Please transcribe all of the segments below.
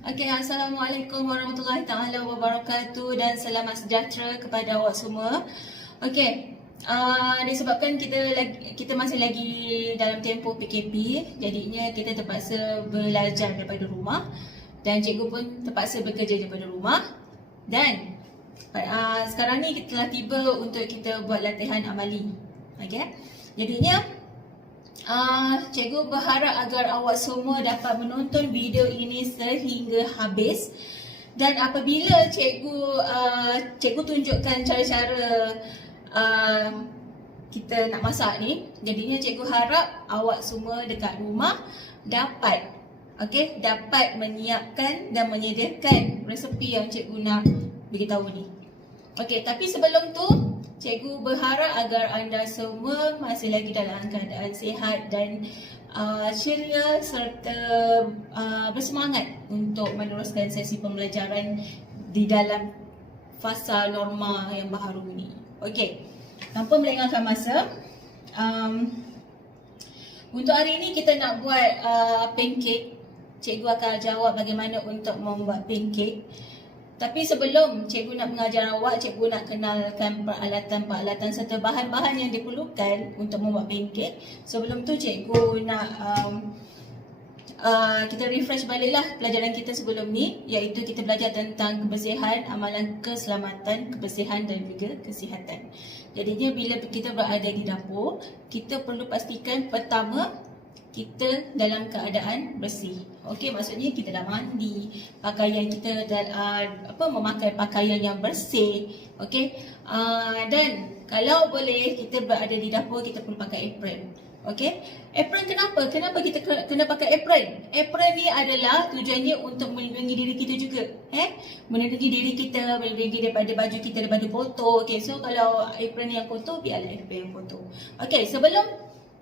Assalamualaikum warahmatullahi taala wabarakatuh dan selamat sejahtera kepada awak semua. Disebabkan kita masih lagi dalam tempoh PKP, jadinya kita terpaksa belajar daripada rumah dan cikgu pun terpaksa bekerja daripada rumah. Dan sekarang ni kita telah tiba untuk kita buat latihan amali. Jadinya cikgu berharap agar awak semua dapat menonton video ini sehingga habis. Dan apabila cikgu tunjukkan cara-cara kita nak masak ni, jadinya cikgu harap awak semua dekat rumah dapat menyiapkan dan menyediakan resepi yang cikgu nak beritahu ni. Tapi sebelum tu, cikgu berharap agar anda semua masih lagi dalam keadaan sihat dan ceria serta bersemangat untuk meneruskan sesi pembelajaran di dalam fasa norma yang baru ni. Tanpa melengahkan masa, untuk hari ini kita nak buat pancake. Cikgu akan jawab bagaimana untuk membuat pancake. Tapi sebelum cikgu nak mengajar awak, cikgu nak kenalkan peralatan-peralatan serta bahan-bahan yang diperlukan untuk membuat pancake. Sebelum tu cikgu nak kita refresh baliklah pelajaran kita sebelum ni, iaitu kita belajar tentang kebersihan, amalan keselamatan, kebersihan dan juga kesihatan. Jadinya bila kita berada di dapur, kita perlu pastikan pertama kita dalam keadaan bersih. Maksudnya kita dah mandi, pakaian kita memakai pakaian yang bersih. Dan kalau boleh kita berada di dapur, kita perlu pakai apron. Apron kenapa? Kenapa kita kena pakai apron? Apron ni adalah tujuannya untuk melindungi diri kita juga. Melindungi diri kita, melindungi daripada baju kita daripada kotor. So kalau apron yang kotor, biarlah apron yang kotor.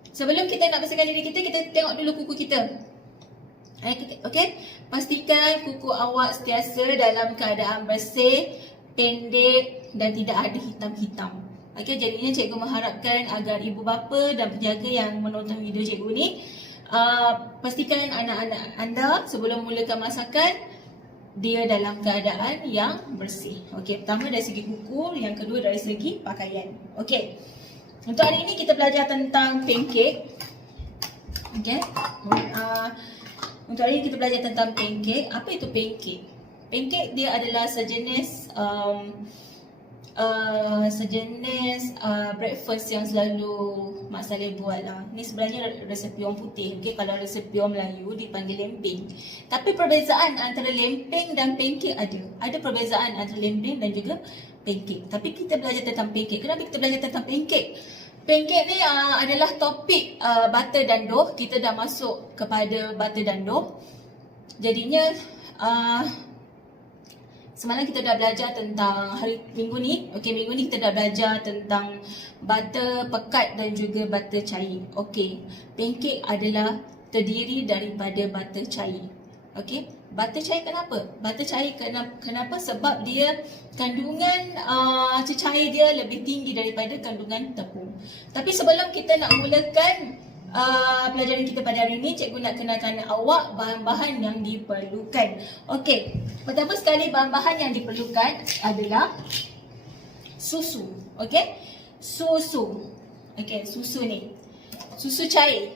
Sebelum kita nak bersihkan diri kita tengok dulu kuku kita. Pastikan kuku awak sentiasa dalam keadaan bersih, pendek dan tidak ada hitam-hitam. Jadinya cikgu mengharapkan agar ibu bapa dan penjaga yang menonton video cikgu ni pastikan anak-anak anda sebelum mulakan masakan dia dalam keadaan yang bersih. Pertama dari segi kuku, yang kedua dari segi pakaian. Untuk hari ini kita belajar tentang pancake. Untuk hari ini kita belajar tentang pancake. Apa itu pancake? Pancake dia adalah sejenis breakfast yang selalu Mak Saleh buat lah. Ni sebenarnya resepi orang putih. Kalau resepi orang Melayu dipanggil lempeng. Tapi perbezaan antara lempeng dan pancake ada. Ada perbezaan antara lempeng dan juga pancake. Tapi kita belajar tentang pancake. Kenapa kita belajar tentang pancake? Pancake ni adalah topik butter dan dough. Kita dah masuk kepada butter dan dough. Jadinya semalam kita dah belajar tentang minggu ni kita dah belajar tentang butter pekat dan juga butter cair. Pancake adalah terdiri daripada butter cair. Butter cair kenapa? Butter cair kenapa? Sebab dia kandungan cecair dia lebih tinggi daripada kandungan tepung. Tapi sebelum kita nak mulakan pelajaran kita pada hari ini, cikgu nak kenalkan awak bahan-bahan yang diperlukan. Pertama sekali bahan-bahan yang diperlukan adalah susu. Susu ni susu cair.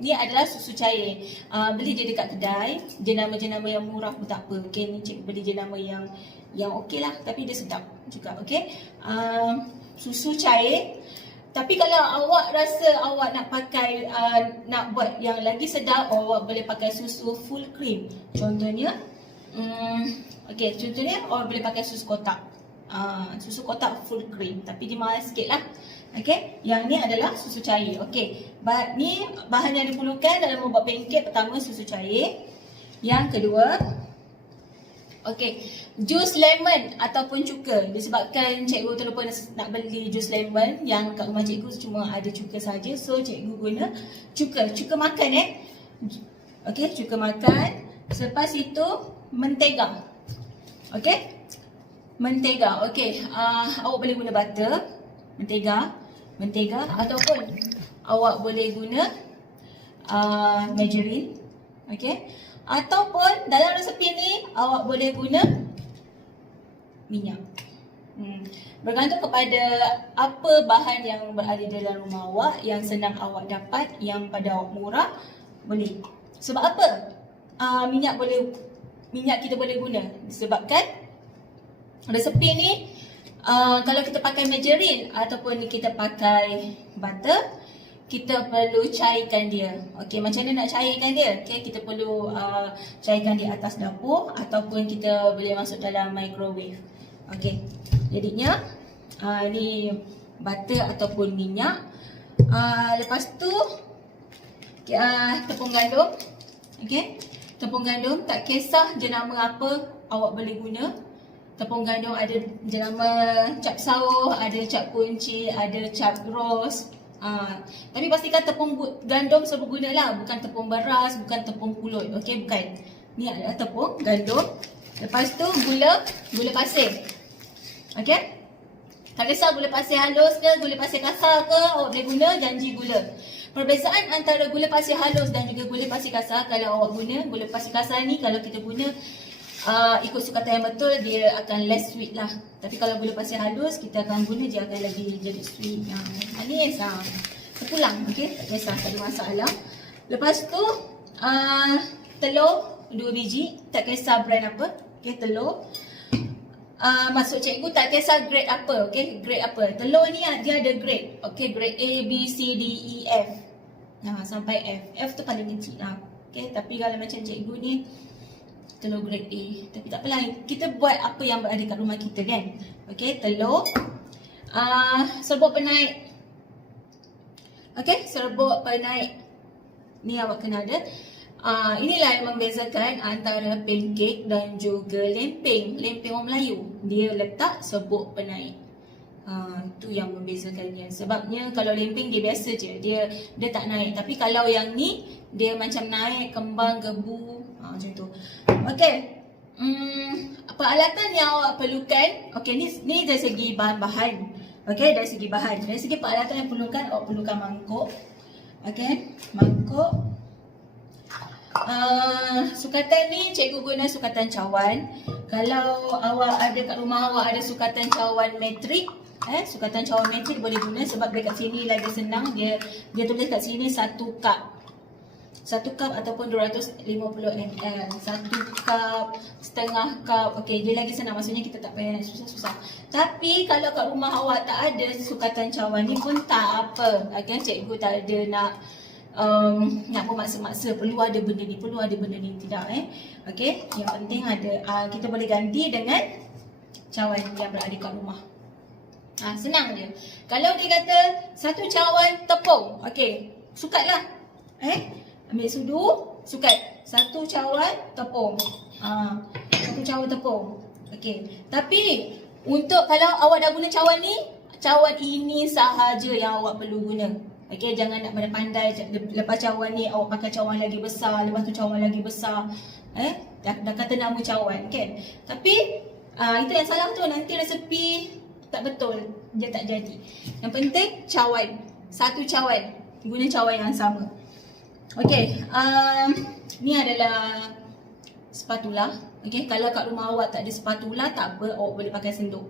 Ni adalah susu cair. Beli dia dekat kedai, jenama-jenama yang murah pun tak apa. Ni cikgu beli jenama yang okey lah, tapi dia sedap juga. Susu cair. Tapi kalau awak rasa awak nak pakai nak buat yang lagi sedap, awak boleh pakai susu full cream. Contohnya awak boleh pakai susu kotak. Susu kotak full cream, tapi dia mahal sikit lah. Yang ni adalah susu cair. Ni bahan yang diperlukan dalam membuat pancake. Pertama susu cair. Yang kedua jus lemon ataupun cuka. Disebabkan cikgu terlupa nak beli jus lemon, yang kat rumah cikgu cuma ada cuka saja, so cikgu guna cuka makan. Cuka makan. Selepas itu mentega. Mentega. Awak boleh guna butter, mentega ataupun awak boleh guna margarine. Okey. Ataupun dalam resepi ni awak boleh guna minyak. Bergantung kepada apa bahan yang berada dalam rumah awak, yang senang awak dapat, yang pada awak murah, boleh. Sebab apa? Minyak kita boleh guna disebabkan resepi ni kalau kita pakai margarine ataupun kita pakai butter, kita perlu cairkan dia. Okey, macam mana nak cairkan dia? Okey, kita perlu cairkan di atas dapur ataupun kita boleh masuk dalam microwave. Okey. Jadinya ni butter ataupun minyak. Lepas tu tepung gandum. Okey. Tepung gandum tak kisah jenama apa awak boleh guna. Tepung gandum ada jenama cap sauh, ada cap kunci, ada cap ros. Tapi pastikan tepung gandum seberguna lah, bukan tepung beras, bukan tepung pulut. Okey, bukan. Ni adalah tepung gandum. Lepas tu gula pasir. Okey. Tak kisah gula pasir halus ke, gula pasir kasar ke, awak boleh guna janji gula. Perbezaan antara gula pasir halus dan juga gula pasir kasar, kalau awak guna gula pasir kasar ni, kalau kita guna ikut sukatan yang betul, dia akan less sweet lah. Tapi kalau gula pasir halus, kita akan guna, dia akan lagi jadi sweet. Manis lah. Terpulang, okey, tak kisah, tak ada masalah. Lepas tu, telur 2 biji, tak kisah brand apa. Okey, telur. Maksud cikgu tak kisah grade apa, okey, grade apa. Telur ni dia ada grade. Okey, grade A, B, C, D, E, F. Sampai F. F tu paling kecil lah. Okey, tapi kalau macam cikgu ni telur grade A. Tapi tak apalah, kita buat apa yang berada kat rumah kita kan. Okey, telur. Serbuk penaik. Okey, serbuk penaik. Ni awak kena ada. Inilah yang membezakan antara pancake dan juga lempeng. Lempeng orang Melayu, dia letak serbuk penaik. Itu yang membezakannya. Sebabnya kalau lempeng dia biasa je, dia tak naik. Tapi kalau yang ni dia macam naik, kembang, gebu, macam tu. Okey. Peralatan yang awak perlukan, okey, ni dari segi bahan-bahan. Okey, dari segi bahan. Dari segi peralatan yang perlukan, awak perlukan mangkuk. Okey, mangkuk. Sukatan ni cikgu guna sukatan cawan. Kalau awak ada kat rumah awak ada sukatan cawan metrik, sukatan cawan metrik boleh guna sebab dekat sini lagi senang, dia tulis kat sini 1 cup. 1 cup ataupun 250 ml. 1 cup, setengah cup. Okey, dia lagi senang, maksudnya kita tak payah nak susah-susah. Tapi kalau kat rumah awak tak ada sukatan cawan ni pun tak apa. Okey, cikgu tak ada nak memaksa-maksa perlu ada benda ni, perlu ada benda ni, tidak okey, yang penting ada. Kita boleh ganti dengan cawan yang berada kat rumah. Senang je. Kalau dia kata 1 cawan tepung, okey, sukatlah. Ambil sudu, sukat 1 cawan tepung. 1 cawan tepung. Okey. Tapi untuk kalau awak dah guna cawan ni, cawan ini sahaja yang awak perlu guna. Okey, jangan nak pandai-pandai. Lepas cawan ni awak pakai cawan lagi besar, lepas tu cawan lagi besar. Dah kata nama cawan kan. Tapi itu yang salah tu, nanti resepi tak betul, dia tak jadi. Yang penting cawan, 1 cawan, guna cawan yang sama. Okey, ni adalah spatula. Okey, kalau kat rumah awak tak ada spatula, tak apa, awak boleh pakai sendok.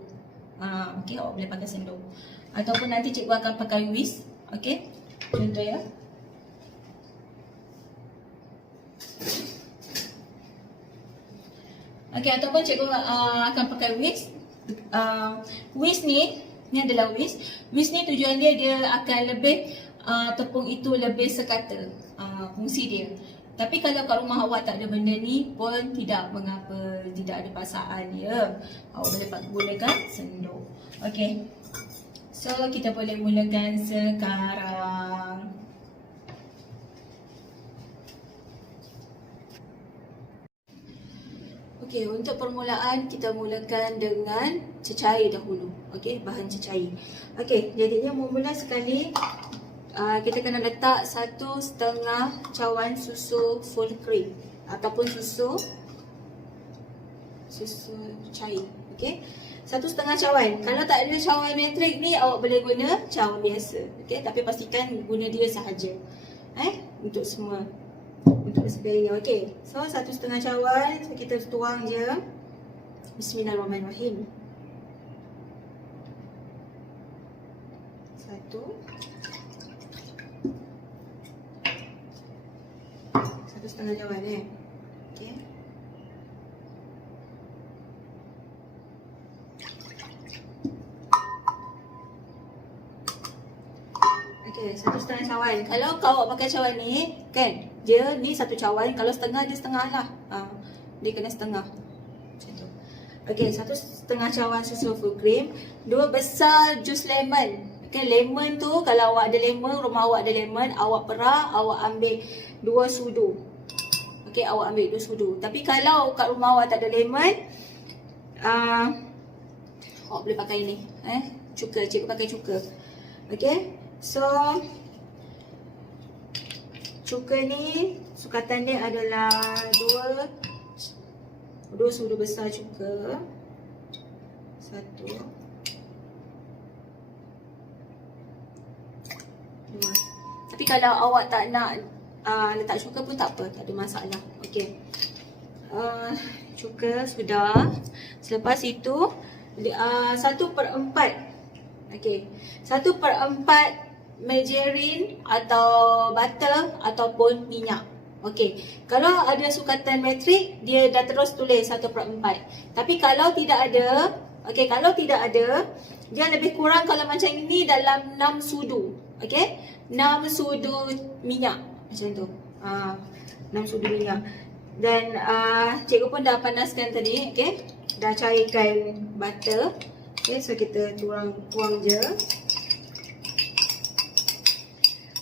Okey, awak boleh pakai sendok. Ataupun nanti cikgu akan pakai whisk. Okey, contoh ya. Okey, ataupun cikgu akan pakai whisk. Whisk ni adalah whisk. Whisk ni tujuan dia akan lebih tepung itu lebih sekata fungsi dia. Tapi kalau kat rumah awak tak ada benda ni pun tidak mengapa, tidak ada paksaan ya. Awak boleh gunakan sendok. Okey. So kita boleh mulakan sekarang. Okey, untuk permulaan kita mulakan dengan cecair dahulu. Okey, bahan cecair. Okey, jadinya mula sekali kita kena letak 1,5 cawan susu full cream ataupun susu cair. Okey, 1,5 cawan. Kalau tak ada cawan metrik ni, awak boleh guna cawan biasa. Okey, tapi pastikan guna dia sahaja. Untuk semua. untuk sparingnya. Okey. So 1,5 cawan, so kita tuang je. Bismillahirrahmanirrahim. 1,5 cawan okey. Okey, 1,5 cawan. Kalau kau pakai cawan ni, kan, dia ni 1 cawan, kalau setengah dia setengah lah. Dia kena setengah. Macam tu. Okey, 1,5 cawan susu full cream, 2 besar jus lemon. Okey, lemon tu kalau awak ada lemon, rumah awak ada lemon, awak perah, awak ambil 2 sudu. Okey, awak ambil 2 sudu. Tapi kalau kat rumah awak tak ada lemon, awak boleh pakai ni, cuka, cikgu pakai cuka. Okey. So cuka ni sukatan dia adalah 2 sudu besar cuka. 1 2. Tapi kalau awak tak nak letak cuka pun tak apa, tak ada masalah. Okey. Cuka sudah. Selepas itu 1/4. Okey. 1/4 margarine atau butter ataupun minyak. Okey. Kalau ada sukatan metrik, dia dah terus tulis 1/4. Tapi kalau tidak ada, okey, kalau tidak ada, dia lebih kurang kalau macam ini dalam 6 sudu. Okey? 6 sudu minyak macam tu. 6 sudu minyak. Dan cikgu pun dah panaskan tadi, okey? Dah cairkan butter. Okey, so kita tuang je.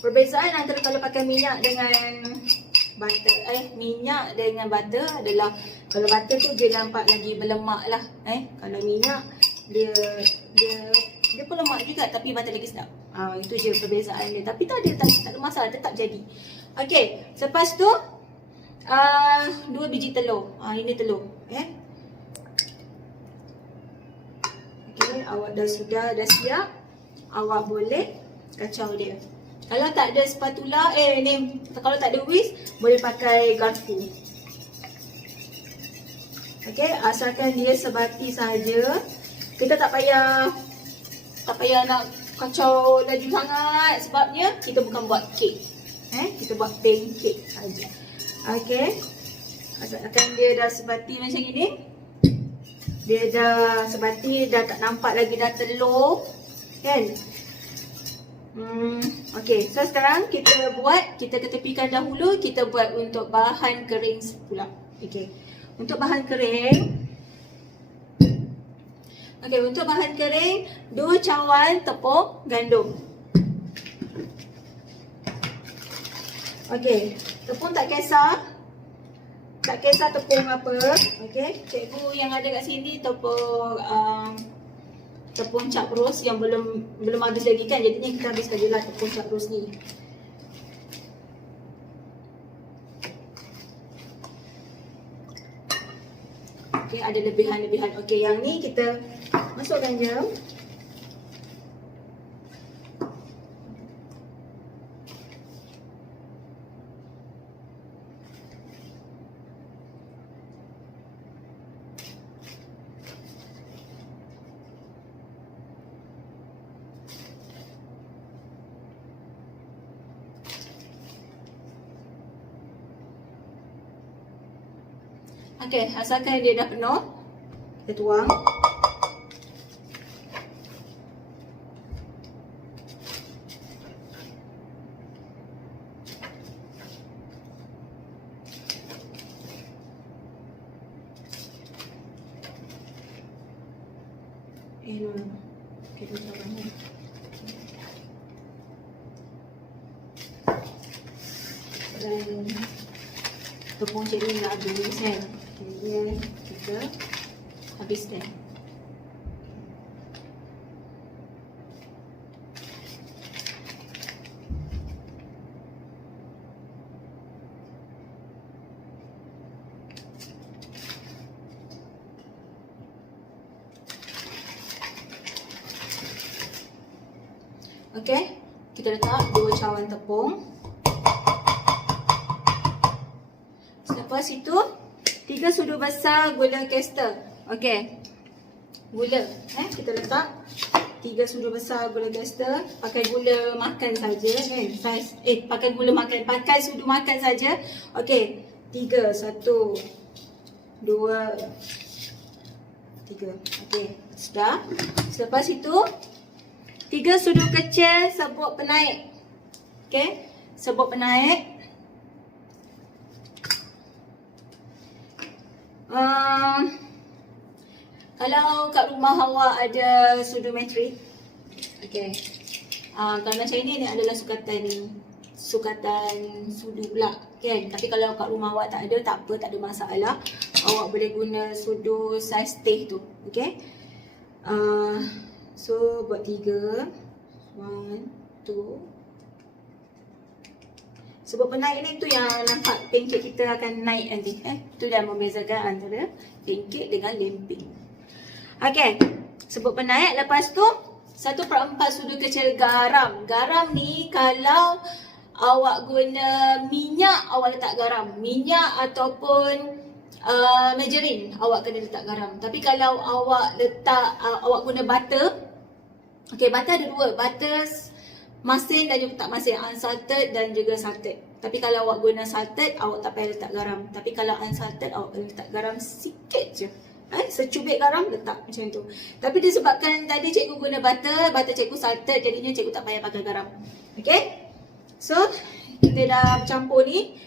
Perbezaan antara kalau pakai minyak dengan butter, minyak dengan butter adalah kalau butter tu dia nampak lagi berlemak lah. Kalau minyak dia pun lemak juga tapi butter lagi sedap. Itu je perbezaan dia. Tapi tak ada masalah, tetap jadi. Okey, selepas tu 2 biji telur. Ini telur, Okey, awak dah siap. Awak boleh kacau dia. Kalau tak ada spatula, kalau tak ada whisk, boleh pakai garpu. Okey, asalkan dia sebati saja. Kita tak payah nak kacau laju sangat sebabnya kita bukan buat kek. Kita buat pancake saja. Okey. Asalkan dia dah sebati macam ini. Dia dah sebati, dah tak nampak lagi dah telur, kan? Okey, so sekarang kita ketepikan dahulu, kita buat untuk bahan kering pula. Okey. Untuk bahan kering, untuk bahan kering 2 cawan tepung gandum. Okey, tepung tak kisah tepung apa. Okey, cikgu yang ada kat sini tepung cap ros yang belum habis lagi kan, jadinya kita habiskan je lah tepung cap ros ni. Okey, ada lebihan-lebihan. Okey, yang ni kita masukkan je. Okey, asalkan dia dah penuh, kita tuang. Kita tuang ni. Dan tepung cikgu nak habis kan. Kemudian kita habiskan. Okey, kita letak 2 cawan tepung. Lepas itu 3 sudu besar gula caster. Okey. Gula, kita letak 3 sudu besar gula caster. Pakai gula makan saja kan. Pakai gula makan, pakai sudu makan saja. Okey. 3, 1 2 3. Okey, sudah. Selepas itu 3 sudu kecil serbuk penaik. Okey, serbuk penaik. Kalau kat rumah awak ada sudu metrik, okey. Kalau macam ini adalah sukatan sudu pula kan. Tapi kalau kat rumah awak tak ada, tak apa, tak ada masalah. Awak boleh guna sudu saiz teh tu, okey. So buat 3. 1 2. Sebab penaik ni tu yang nampak pancake kita akan naik nanti. Itu dah membezakan antara pancake dengan lemping. Okey, sebab penaik. Lepas tu 1/4 sudu kecil garam. Garam ni kalau awak guna minyak, awak letak garam. Minyak ataupun margarine, awak kena letak garam. Tapi kalau awak awak guna butter. Okey, butter ada 2. Butter masin dan juga tak masin, unsalted dan juga salted. Tapi kalau awak guna salted, awak tak payah letak garam. Tapi kalau unsalted, awak kena letak garam sikit je. Secubit garam letak macam tu. Tapi disebabkan tadi cikgu guna butter cikgu salted, jadinya cikgu tak payah pakai garam. Okay. So, kita dah campur ni.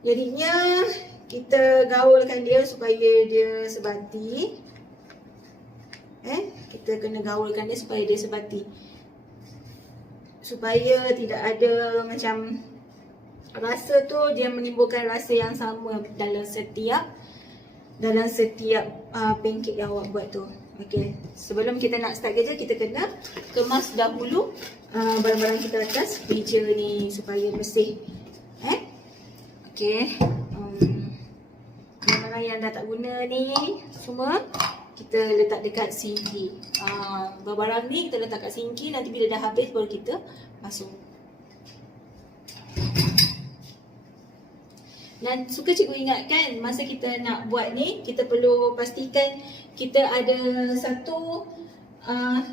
Jadinya, kita gaulkan dia supaya dia sebati. Kita kena gaulkan dia supaya dia sebati. Supaya tidak ada macam rasa tu dia menimbulkan rasa yang sama dalam setiap pancake yang awak buat tu. Okey, sebelum kita nak start kerja, kita kena kemas dahulu barang-barang kita atas meja ni supaya bersih. Okey, barang-barang yang dah tak guna ni semua kita letak dekat sinki. Barang ni kita letak kat sinki, nanti bila dah habis baru kita masuk. Dan suka cikgu ingatkan, masa kita nak buat ni, kita perlu pastikan kita ada satu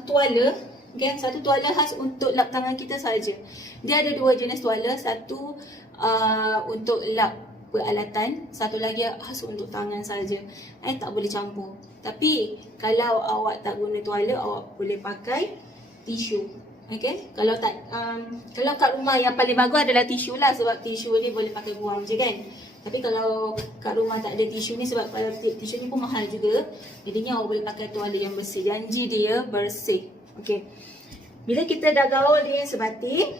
tuala. Okay? Satu tuala khas untuk lap tangan kita saja. Dia ada 2 jenis tuala. Satu untuk lap peralatan, satu lagi khas untuk tangan saja. Tak boleh campur. Tapi kalau awak tak guna tuala, awak boleh pakai tisu. Okay? Kalau kat rumah yang paling bagus adalah tisu lah, sebab tisu ni boleh pakai buang je kan. Tapi kalau kat rumah tak ada tisu ni, sebab kalau tisu ni pun mahal juga, jadinya awak boleh pakai tuala yang bersih. Janji dia bersih. Okay. Bila kita dah gaul dia sebati,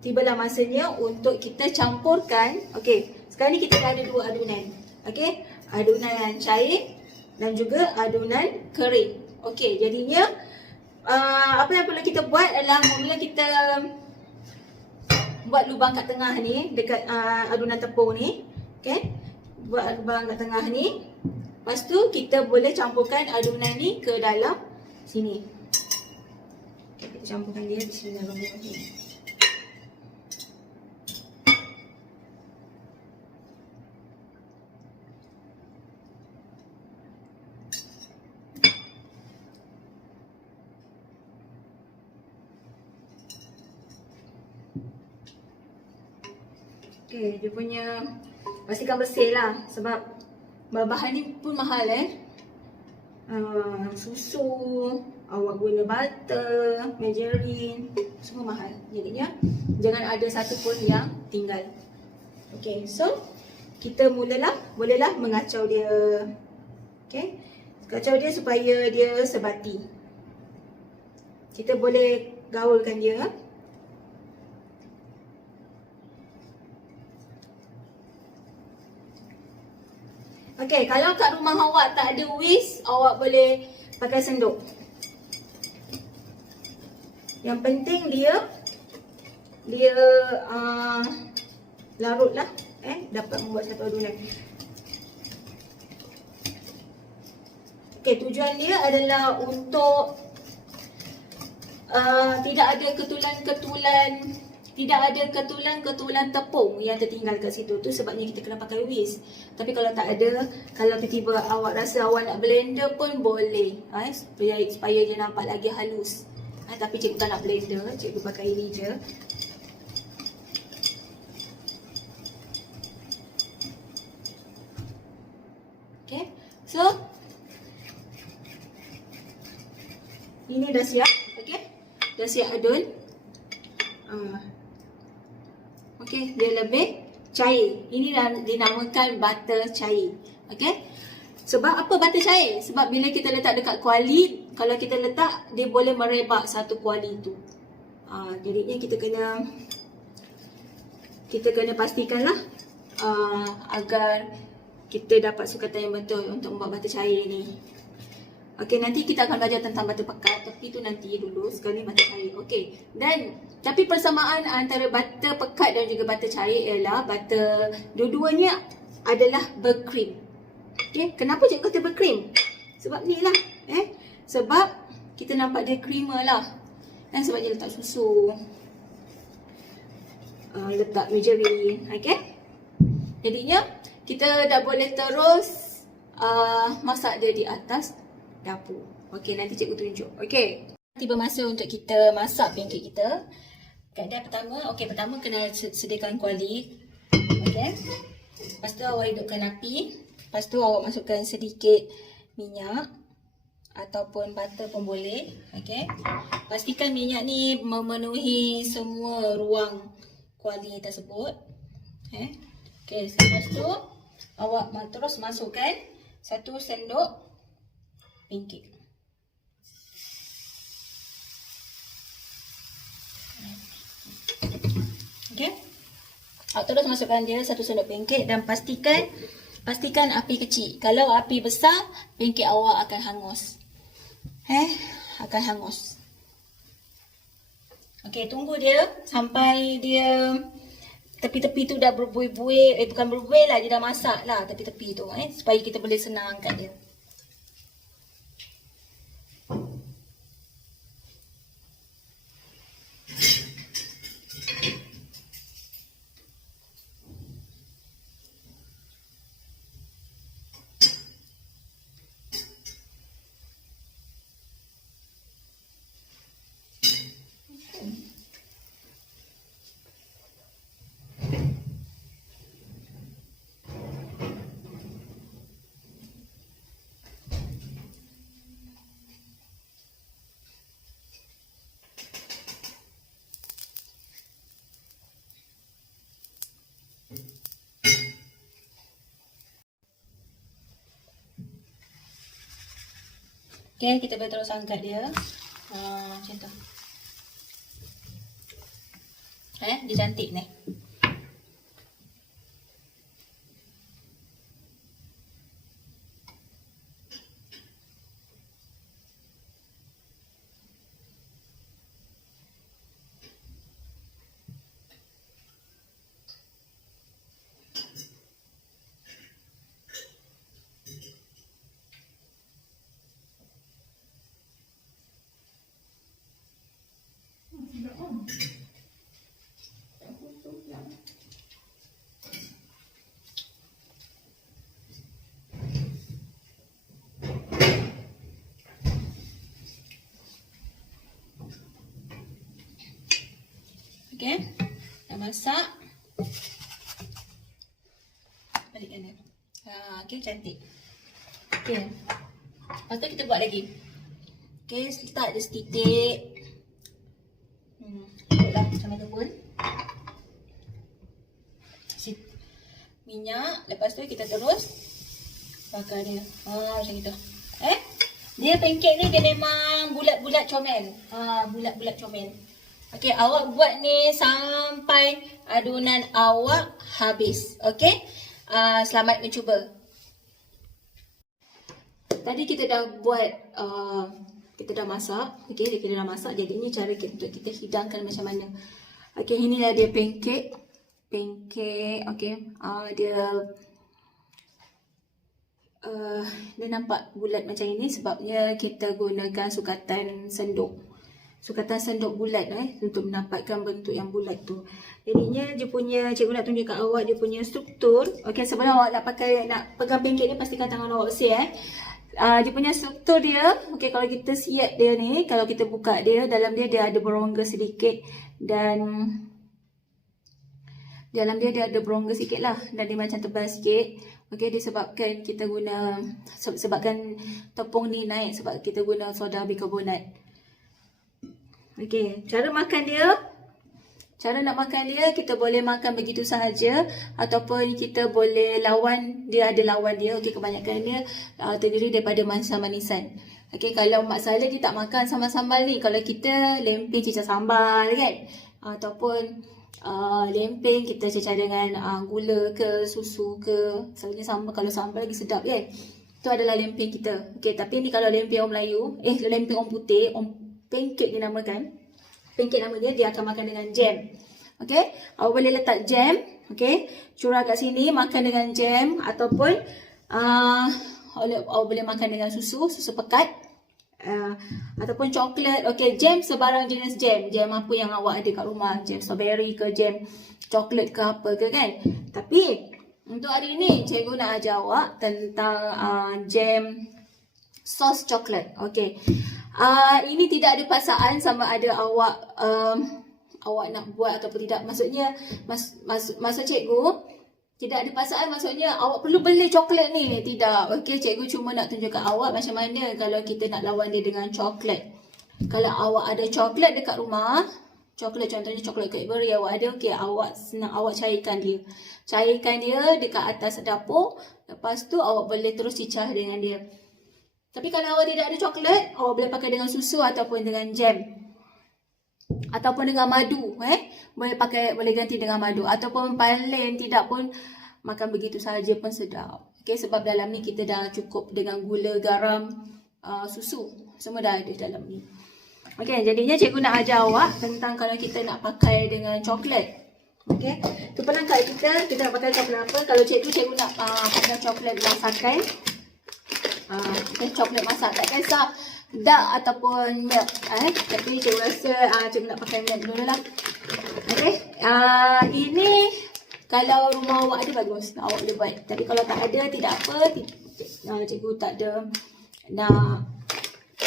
tibalah masanya untuk kita campurkan. Okay. Sekarang ni kita dah ada 2 adunan. Okay. Adunan cair dan juga adunan kering. Okay. Jadinya apa yang perlu kita buat adalah mula kita buat lubang kat tengah ni dekat adunan tepung ni. Okay. Buat lubang kat tengah ni. Lepas tu kita boleh campurkan adunan ni ke dalam sini. Okay, kita campurkan dia di sini dalam ni. Okay, dia punya pastikan bersih lah, sebab bahan ni pun mahal susu, awak guna butter, margarine, semua mahal. Jadinya jangan ada satu pun yang tinggal. Okay, so kita bolehlah mengacau dia. Okay, kacau dia supaya dia sebati. Kita boleh gaulkan dia. Okey, kalau kat rumah awak tak ada whisk, awak boleh pakai sendok. Yang penting dia larutlah, dapat membuat satu adunan. Okey, tujuan dia adalah untuk tidak ada ketulan-ketulan tidak ada ketulan tepung yang tertinggal kat situ. Tu sebabnya kita kena pakai whisk. Tapi kalau tak ada, kalau tiba-tiba awak rasa awak nak blender pun boleh. Supaya dia nampak lagi halus. Tapi cikgu tak nak blender, cikgu pakai ini je. Okay, so ini dah siap. Okay, dah siap adun. Okay, dia lebih cair. Ini dinamakan butter cair. Okay, sebab apa butter cair? Sebab bila kita letak dekat kuali, kalau kita letak, dia boleh merebak satu kuali tu. Jadinya kita kena pastikanlah agar kita dapat sukatan yang betul untuk membuat butter cair ni. Okey, nanti kita akan belajar tentang butter pekat, tapi tu nanti dulu. Sekarang ni butter cair. Okey. Tapi persamaan antara butter pekat dan juga butter cair ialah dua-duanya adalah berkrim. Okey, kenapa cikgu kata berkrim? Sebab ni lah. Sebab kita nampak dia creamer lah. Sebab dia letak susu. Letak margarine. Okey. Jadinya kita dah boleh terus masak dia di atas dapur. Okey, nanti cikgu tunjuk. Okey. Tiba masa untuk kita masak pancake kita. Keadaan pertama kena sediakan kuali. Okey. Lepas tu awak hidupkan api. Lepas tu awak masukkan sedikit minyak ataupun butter pun boleh. Okey. Pastikan minyak ni memenuhi semua ruang kuali tersebut. Okey, lepas tu awak terus masukkan 1 sendok pancake. Okey. Awak terus masukkan dia 1 sendok pancake dan pastikan api kecil. Kalau api besar, pancake awak akan hangus. Akan hangus. Okey, tunggu dia sampai dia tepi-tepi tu dah berbuih-buih. Bukan berbuih lah, dia dah masak lah tepi-tepi tu. Supaya kita boleh senang angkat dia. Okay, kita boleh terus angkat dia. Macam tu. Dia cantik ni. Okay, dah masak. Balikkan dia. Okay, cantik. Okay, lepas tu kita buat lagi. Okay, letak dia setitik. Dah macam mana pun. Minyak. Lepas tu kita terus bakar dia. Macam itu. Dia pancake ni dia memang bulat-bulat comel. Bulat-bulat comel. Okey, awak buat ni sampai adunan awak habis. Okey? Selamat mencuba. Tadi kita dah buat, kita dah masak. Okey, kita dah masak. Jadinya cara untuk kita hidangkan macam mana. Okey, inilah dia pancake. Okey. Dia nampak bulat macam ini sebabnya kita gunakan sukatan sendok. sukatan sendok bulat untuk mendapatkan bentuk yang bulat tu. Jadinya cikgu nak tunjuk kat awak dia punya struktur. Okey, sebelum awak nak pegang pancake ni, pastikan tangan awak bersih dia punya struktur dia. Okey, kalau kita siap dia ni, kalau kita buka dia, dalam dia ada berongga sedikit dan dalam dia ada berongga sikit lah, dan dia macam tebal sikit. Okey, disebabkan kita guna sebabkan tepung ni naik sebab kita guna soda bikarbonat. Okey, cara nak makan dia, kita boleh makan begitu sahaja ataupun kita boleh lawan, dia ada lawan dia. Okey, kebanyakan dia terdiri daripada manisan. Okey, kalau Mak Saleh dia tak makan sambal-sambal ni. Kalau kita lempeng cecah sambal kan, ataupun lempeng kita cecah dengan gula ke susu ke. Selalunya sambal, kalau sambal lagi sedap kan. Itu adalah lempeng kita. Okey, tapi ni kalau lempeng orang Melayu, lempeng orang putih, pancake dinamakan. Pancake nama dia akan makan dengan jam. Okey, awak boleh letak jam, okey, curah kat sini makan dengan jam, ataupun awak boleh makan dengan susu pekat, ataupun coklat. Okey, jam sebarang jenis jam. Jam apa yang awak ada kat rumah, jam strawberry ke, jam coklat ke apa ke kan. Tapi untuk hari ni cikgu nak ajar awak tentang jam sos coklat. Okey. Ini tidak ada paksaan sama ada awak nak buat ataupun tidak. Maksudnya maksud cikgu tidak ada paksaan, maksudnya awak perlu beli coklat ni. Tidak. Okey, cikgu cuma nak tunjukkan awak macam mana kalau kita nak lawan dia dengan coklat. Kalau awak ada coklat dekat rumah, coklat contohnya coklat Cadbury awak ada, okey, awak senang awak cairkan dia. Cairkan dia dekat atas dapur. Lepas tu awak boleh terus cicah dengan dia. Tapi kalau awak tidak ada coklat, awak boleh pakai dengan susu ataupun dengan jam. Ataupun dengan madu. Boleh ganti dengan madu. Ataupun paling tidak pun makan begitu sahaja pun sedap. Okay, sebab dalam ni kita dah cukup dengan gula, garam, susu. Semua dah ada dalam ni. Okay, jadinya cikgu nak ajar awak tentang kalau kita nak pakai dengan coklat. Okay, tu pelangkat kita nak pakai coklat apa. Kalau cikgu nak pakai coklat masakan. Coklat masak, tak kisah dark ataupun milk. Tapi cikgu rasa cikgu nak pakai milk dulu lah. Okay, ini kalau rumah awak ada bagus, awak boleh buat. Tapi kalau tak ada, tidak apa. Cikgu tak ada nak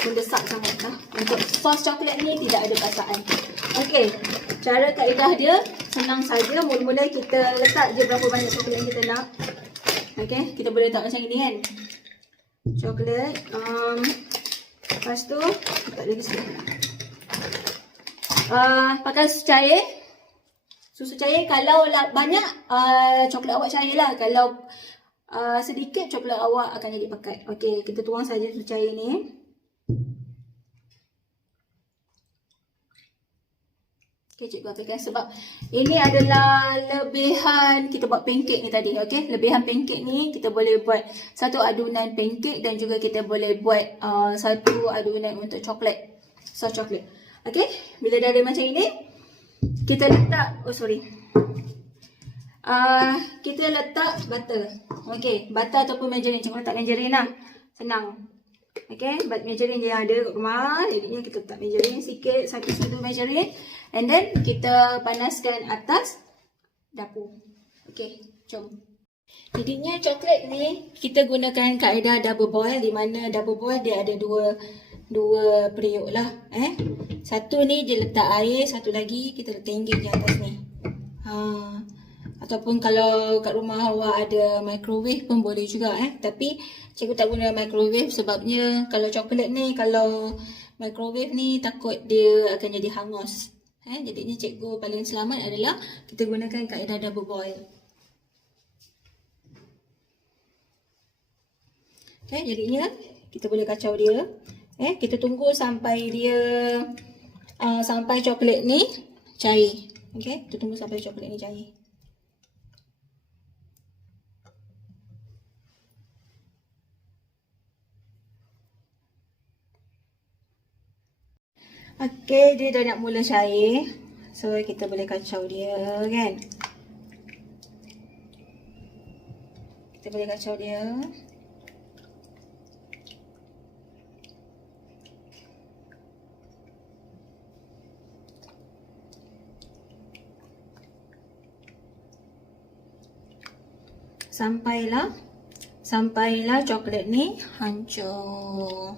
mendesak sangat lah. Untuk sos coklat ni tidak ada paksaan. Okay, cara kaedah dia senang saja. Mula-mula kita letak je berapa banyak coklat yang kita nak. Okay, kita boleh letak macam ini kan, coklat. Lepas tu letak lagi sikit. Pakai susu cair. Kalau banyak coklat awak cair lah. Kalau sedikit coklat awak akan jadi pekat. Okey, kita tuang saja susu cair ni. Okey, cikgu apikan sebab ini adalah lebihan kita buat pancake ni tadi. Okey, lebihan pancake ni kita boleh buat satu adunan pancake dan juga kita boleh buat satu adunan untuk coklat, sos coklat. Okey, bila dah ada macam ini, kita letak, kita letak butter. Okey, butter ataupun margarine. Cikgu letak margarine lah. Senang. Okey, margarine yang ada kat rumah. Jadinya kita letak margarine sikit, satu sudu margarine. And then kita panaskan atas dapur. Okey, jom. Jadinya coklat ni kita gunakan kaedah double boil, di mana double boil dia ada dua periuk lah. Satu ni dia letak air, satu lagi kita letak tinggi di atas ni. Ataupun kalau kat rumah awak ada microwave pun boleh juga. Tapi cikgu tak guna microwave sebabnya kalau coklat ni, kalau microwave ni takut dia akan jadi hangus. Jadinya cikgu paling selamat adalah kita gunakan kaedah double boil. Okay, jadinya kita boleh kacau dia. Kita tunggu sampai dia sampai coklat ni cair. Okay, kita tunggu sampai coklat ni cair. Okay, dia dah nak mula cair. So, kita boleh kacau dia kan. Kita boleh kacau dia. sampailah coklat ni hancur.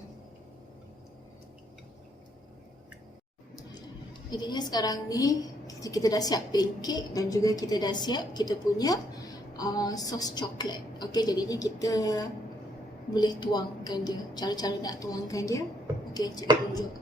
Jadinya sekarang ni kita dah siap pancake dan juga kita dah siap kita punya sos coklat. Okey, jadinya kita boleh tuangkan dia. Cara-cara nak tuangkan dia, okey, cikgu tunjuk.